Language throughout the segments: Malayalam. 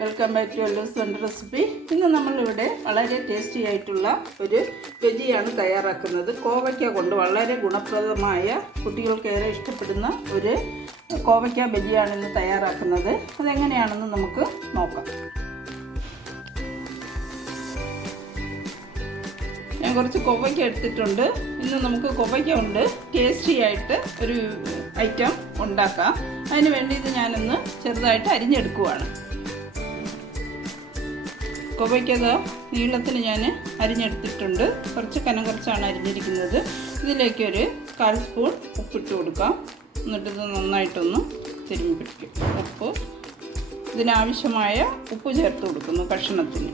Welcome back to Ellu's wonder recipe ഇന്ന് നമ്മളിവിടെ വളരെ ടേസ്റ്റി ആയിട്ടുള്ള ഒരു വെജിയാണ് തയ്യാറാക്കുന്നത്. കോവയ്ക്ക കൊണ്ട് വളരെ ഗുണപ്രദമായ കുട്ടികൾക്ക് ഏറെ ഇഷ്ടപ്പെടുന്ന ഒരു കോവയ്ക്ക ബജിയാണ് ഇന്ന് തയ്യാറാക്കുന്നത്. അതെങ്ങനെയാണെന്ന് നമുക്ക് നോക്കാം. ഞാൻ കുറച്ച് കൊവയ്ക്ക എടുത്തിട്ടുണ്ട്. ഇന്ന് നമുക്ക് കൊവയ്ക്ക കൊണ്ട് ടേസ്റ്റി ആയിട്ട് ഒരു ഐറ്റം ഉണ്ടാക്കാം. അതിന് വേണ്ടി ഇത് ഞാനൊന്ന് ചെറുതായിട്ട് അരിഞ്ഞെടുക്കുവാണ്. കൊവയ്ക്കത് നീളത്തിൽ ഞാൻ അരിഞ്ഞെടുത്തിട്ടുണ്ട്. കുറച്ച് കനം കുറച്ചാണ് അരിഞ്ഞിരിക്കുന്നത്. ഇതിലേക്ക് ഒരു കാൽ സ്പൂൺ ഉപ്പിട്ട് കൊടുക്കാം. എന്നിട്ട് ഇത് നന്നായിട്ടൊന്ന് തിരുമ്പി പിടിക്കും. ഉപ്പ്. ഇതിനാവശ്യമായ ഉപ്പ് ചേർത്ത് കൊടുക്കുന്നു കഷ്ണത്തിന്.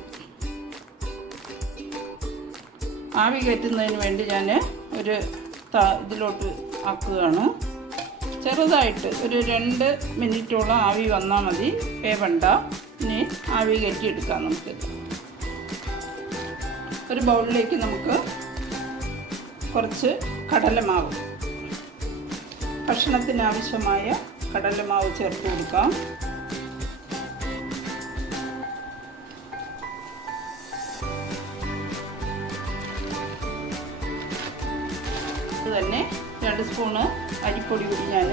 ആവി കയറ്റുന്നതിന് വേണ്ടി ഞാൻ ഒരു ഇതിലോട്ട് ആക്കുകയാണ്. ചെറുതായിട്ട് ഒരു രണ്ട് മിനിറ്റോളം ആവി വന്നാൽ മതി. വേവണ്ട. ഇനി ആവി കയറ്റിയെടുക്കാം നമുക്ക്. ഒരു ബൗളിലേക്ക് നമുക്ക് കുറച്ച് കടലമാവ് ഭക്ഷണത്തിന് ആവശ്യമായ കടലമാവ് ചേർത്ത് കൊടുക്കാം. തന്നെ രണ്ട് സ്പൂണ് അരിപ്പൊടി കൂടി ഞാൻ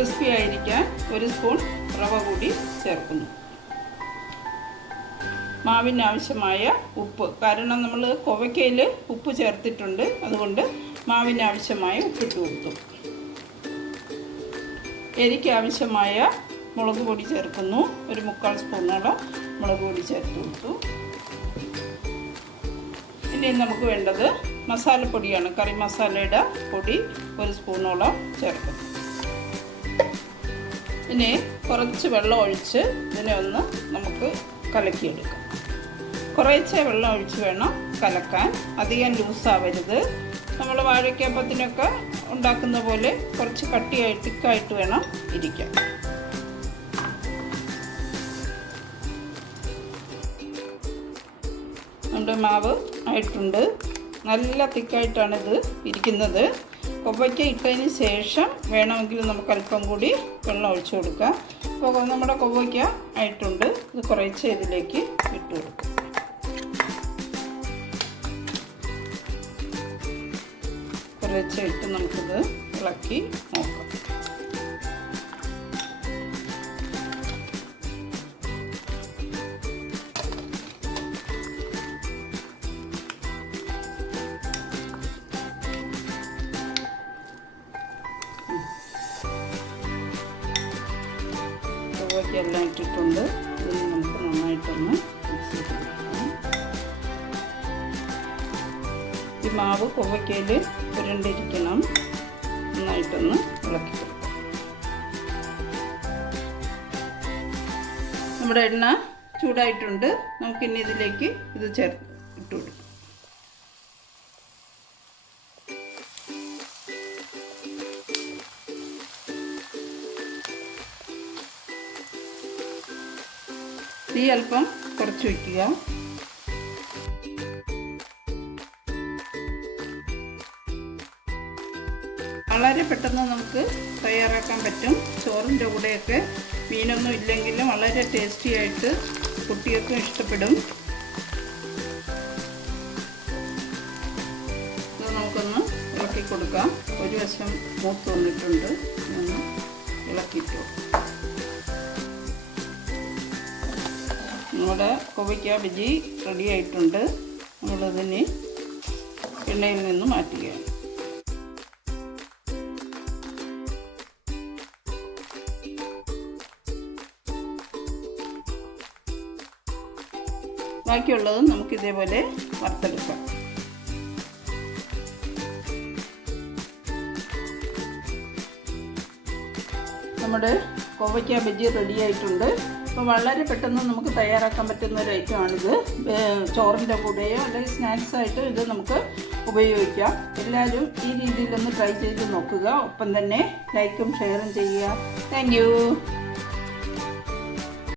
ക്രിസ്പി ആയിരിക്കാൻ ഒരു സ്പൂൺ റവ കൂടി ചേർക്കുന്നു. മാവിന് ആവശ്യമായ ഉപ്പ്. കാരണം നമ്മൾ കൊവയ്ക്കയിൽ ഉപ്പ് ചേർത്തിട്ടുണ്ട്. അതുകൊണ്ട് മാവിന് ആവശ്യമായ ഉപ്പിട്ട് കൊടുത്തു. എരിക്ക് ആവശ്യമായ മുളക് പൊടി ചേർക്കുന്നു. ഒരു മുക്കാൽ സ്പൂണോളം മുളക് പൊടി ചേർത്ത് കൊടുത്തു. ഇനി നമുക്ക് വേണ്ടത് മസാലപ്പൊടിയാണ്. കറി മസാലയുടെ പൊടി ഒരു സ്പൂണോളം ചേർക്കുന്നു. ഇനി കുറച്ച് വെള്ളം ഒഴിച്ച് ഇതിനെ ഒന്ന് നമുക്ക് കലക്കിയെടുക്കാം. കുറേശ്ശെ വെള്ളം ഒഴിച്ച് വേണം കലക്കാൻ. അധികം ലൂസാവരുത് നമ്മൾ വാഴയ്ക്കപ്പത്തിനൊക്കെ ഉണ്ടാക്കുന്ന പോലെ കുറച്ച് കട്ടിയായി തിക്കായിട്ട് വേണം ഇരിക്കാൻ. നമ്മുടെ മാവ് ആയിട്ടുണ്ട്. നല്ല തിക്കായിട്ടാണ് ഇത് ഇരിക്കുന്നത്. കൊവയ്ക്ക ഇട്ടതിന് ശേഷം വേണമെങ്കിൽ നമുക്ക് അല്പം കൂടി വെള്ളം ഒഴിച്ചു കൊടുക്കാം. അപ്പോൾ നമ്മുടെ കൊവയ്ക്ക ആയിട്ടുണ്ട്. ഇത് കുറേശ്ശെ ഇതിലേക്ക് ഇട്ട് കൊടുക്കും. കുറേശ്ശെ ഇട്ട് നമുക്കിത് ഇളക്കി നോക്കാം. എല്ലാം ഇട്ടിട്ടുണ്ട്. ഇതിന് നമുക്ക് നന്നായിട്ടൊന്ന് മിക്സ് ഈ മാവ് കൊവയ്ക്കയിൽ പുരണ്ടിരിക്കണം നന്നായിട്ടൊന്ന് ഇളക്കി നമ്മുടെ എണ്ണ ചൂടായിട്ടുണ്ട്. നമുക്കിനി ഇതിലേക്ക് ഇത് ചേർത്ത് ഇട്ടു കൊടുക്കാം. തീ അല്പം കുറച്ച് വയ്ക്കുക വളരെ പെട്ടെന്ന് നമുക്ക് തയ്യാറാക്കാൻ പറ്റും. ചോറിന്റെ കൂടെയൊക്കെ മീനൊന്നും ഇല്ലെങ്കിലും വളരെ ടേസ്റ്റി ആയിട്ട് കുട്ടികൾക്കും ഇഷ്ടപ്പെടും. ഇത് നമുക്കൊന്ന് ഇളക്കി കൊടുക്കാം. ഒരു വശം മൂത്ത് വന്നിട്ടുണ്ട്. ഒന്ന് നമ്മുടെ കോവയ്ക്ക ബജി റെഡി ആയിട്ടുണ്ട്. നമ്മളതിനെ എണ്ണയിൽ നിന്ന് മാറ്റുക ബാക്കിയുള്ളതും നമുക്ക് ഇതേപോലെ വറുത്തെടുക്കാം. നമ്മുടെ കോവയ്ക്ക ബജി റെഡി ആയിട്ടുണ്ട്. അപ്പോൾ വളരെ പെട്ടെന്ന് നമുക്ക് തയ്യാറാക്കാൻ പറ്റുന്ന ഒരു ഐറ്റമാണിത്. ചോറിന്റെ കൂടെയോ അല്ലെങ്കിൽ സ്നാക്സ് ആയിട്ട് ഇത് നമുക്ക് ഉപയോഗിക്കാം. എല്ലാവരും ഈ രീതിയിലൊന്ന് ട്രൈ ചെയ്ത് നോക്കുക. ഒപ്പം തന്നെ ലൈക്കും ഷെയറും ചെയ്യുക. താങ്ക്